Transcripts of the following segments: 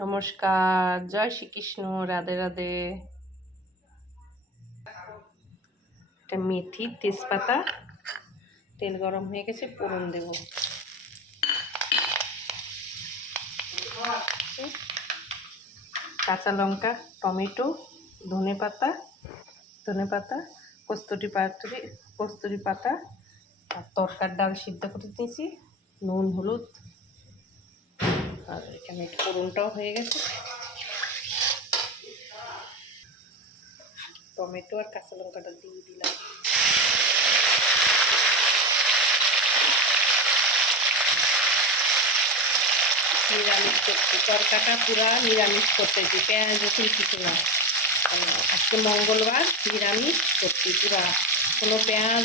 নমস্কার, জয় শ্রীকৃষ্ণ, রাধে রাধে। এটা মেথি, তেজপাতা, তেল গরম হয়ে গেছে, ফোড়ন দেব। কাঁচা লঙ্কা, টমেটো, ধনে পাতা, কস্তুরি পাতা আর তরকার ডাল সিদ্ধ করে দিয়েছি, নুন হলুদ। আর এখানে ফোড়নটাও হয়ে গেছে। টমেটো আর কাঁচা লঙ্কাটা দিয়ে দিলাম। নিরামিষ করছি, তরকাটা পুরা নিরামিষ করতেছি, পেঁয়াজ রসুন কিছু না। আজকে মঙ্গলবার, নিরামিষ করছি পুরা, কোনো পেঁয়াজ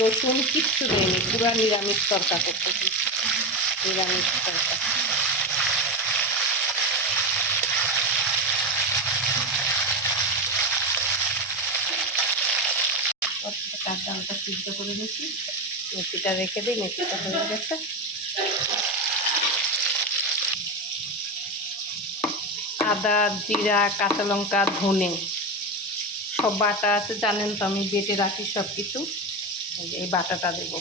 রসুন কিচ্ছু দেয়নি, পুরা নিরামিষ তরকা করতেছি, নিরামিষ তরকা। কাঁচা ডালটা সিদ্ধ করে নিচ্ছি, মেথিটা রেখে দিই, মেথিটা হয়ে গেছে। আদা, জিরা, কাঁচা লঙ্কা, ধনে সব বাটা আছে, জানেন তো আমি বেটে রাখি সব কিছু। এই বাটাটা দেব।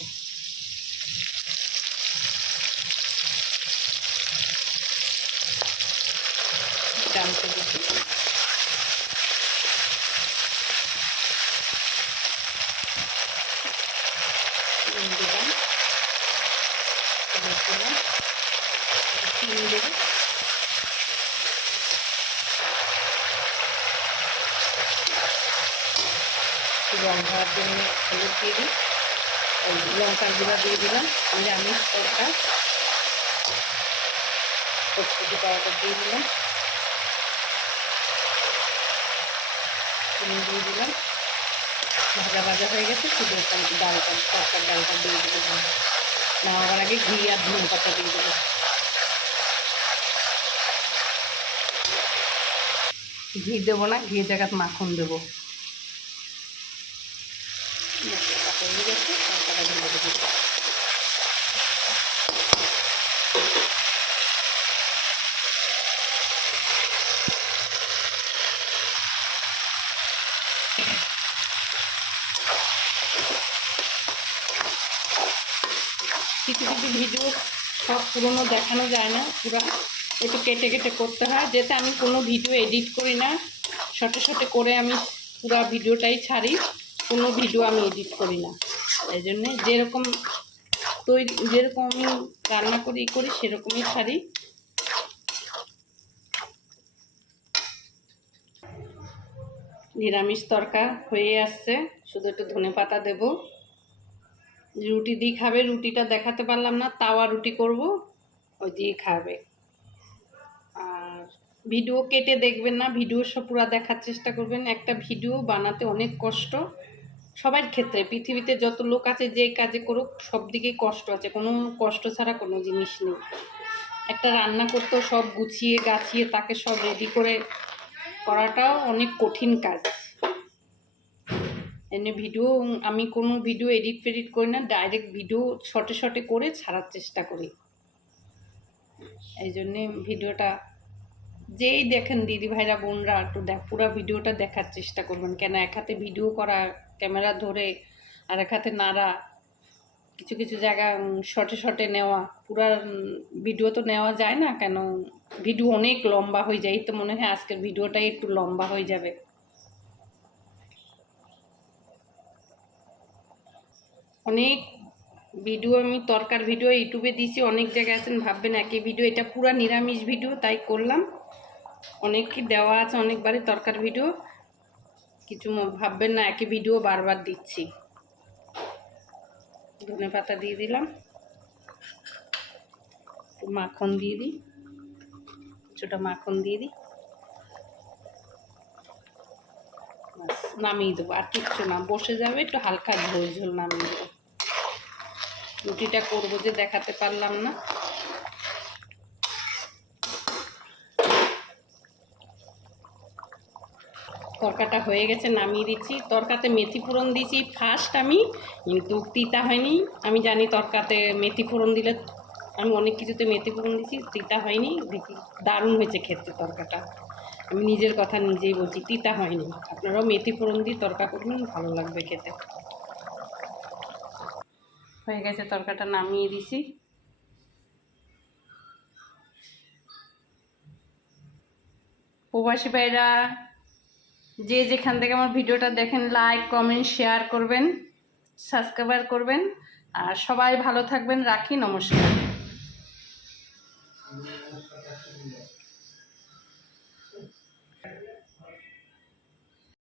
টানতে দিচ্ছি, দিলাম, চিনি দেবো, রং হওয়ার জন্য হলুদ দিয়ে দিই, লঙ্কার গুঁড়া দিয়ে দিলাম। নিরামিষ তরকা, কস্তুরি পাউডার দিয়ে দিলাম, চিনি দিয়ে দিলাম। ভাজা হয়ে গেছে, শুধু ডালটা, তরকার ডালটা দিয়ে দিলাম। নামাবার আগে ঘি আর ধনে পাতা দিয়ে দেবো। ঘি দেবো না, ঘি জায়গায় মাখন দেবো। হয়ে গেছে, তরকাটা ঢেলে দেবো। কিছু ভিডিও সব পুরোনো দেখানো যায় না, পুরো একটু কেটে কেটে করতে হয়, যেতে আমি কোনো ভিডিও এডিট করি না, শর্টে করে আমি পুরো ভিডিওটাই ছাড়ি, কোনো ভিডিও আমি এডিট করি না। এই জন্যে যেরকম আমি রান্না করি সেরকমই ছাড়ি। নিরামিষ তরকা হয়ে আসছে, শুধু একটু ধনে পাতা দেবো। রুটি দিয়ে খাবে, রুটিটা দেখাতে পারলাম না, তাওয়া রুটি করব, ওই দিয়ে খাবে। আর ভিডিও কেটে দেখবেন না, ভিডিও সব পুরো দেখার চেষ্টা করবেন। একটা ভিডিও বানাতে অনেক কষ্ট, সবার ক্ষেত্রে, পৃথিবীতে যত লোক আছে যে কাজে করুক সব দিকেই কষ্ট আছে, কোনো কষ্ট ছাড়া কোনো জিনিস নেই। একটা রান্না করতেও সব গুছিয়ে গাছিয়ে তাকে সব রেডি করে করাটাও অনেক কঠিন কাজ। এনে আমি কোনো ভিডিও এডিট ফেডিট করি না, ডাইরেক্ট ভিডিও শর্টে করে ছাড়ার চেষ্টা করি। এই জন্যে ভিডিওটা যেই দেখেন দিদি ভাইরা বোনরা একটু পুরো ভিডিওটা দেখার চেষ্টা করবেন। কেন এক হাতে ভিডিও করা, ক্যামেরা ধরে, আর এক হাতে নাড়া, কিছু জায়গা শর্টে নেওয়া, পুরা ভিডিও তো নেওয়া যায় না, কেন ভিডিও অনেক লম্বা হয়ে যায়। তো মনে হয় আজকের ভিডিওটাই একটু লম্বা হয়ে যাবে। অনেক ভিডিও আমি তরকার ভিডিও ইউটিউবে দিয়েছি, অনেক জায়গায় আছেন ভাববেন একই ভিডিও, এটা পুরা নিরামিষ ভিডিও তাই করলাম। অনেক কি দেওয়া আছে, অনেকবারই তরকার ভিডিও, কিছু ভাববেন না একই ভিডিও বারবার দিচ্ছি। ধনে পাতা দিয়ে দিলাম, মাখন দিয়ে দিই, কিছুটা মাখন দিয়ে দিই, নামিয়ে দেবো। আর কিচ্ছু না, বসে যাবে, একটু হালকা ঝোল নামিয়ে দেবো। রুটিটা করবো যে দেখাতে পারলাম না। তরকাটা হয়ে গেছে, নামিয়ে দিচ্ছি। তরকাতে মেথি ফোড়ন দিয়েছি ফার্স্ট আমি, কিন্তু তিতা হয়নি। আমি জানি তরকাতে মেথি ফোড়ন দিলে আমি অনেক কিছুতে মেথি ফোড়ন দিয়েছি, তিতা হয়নি, দেখি দারুণ হয়েছে খেতে তরকাটা। আমি নিজের কথা নিজেই বলছি, তিতা হয়নি। আপনারাও মেথি ফোড়ন দিয়ে তরকা করবেন, ভালো লাগবে খেতে। হয়ে গেছে, তরকাটা নামিয়ে দিছি। প্রবাসী ভাইরা যে যেখান থেকে আমার ভিডিওটা দেখেন, লাইক কমেন্ট শেয়ার করবেন, সাবস্ক্রাইব করবেন। আর সবাই ভালো থাকবেন, রাখি, নমস্কার।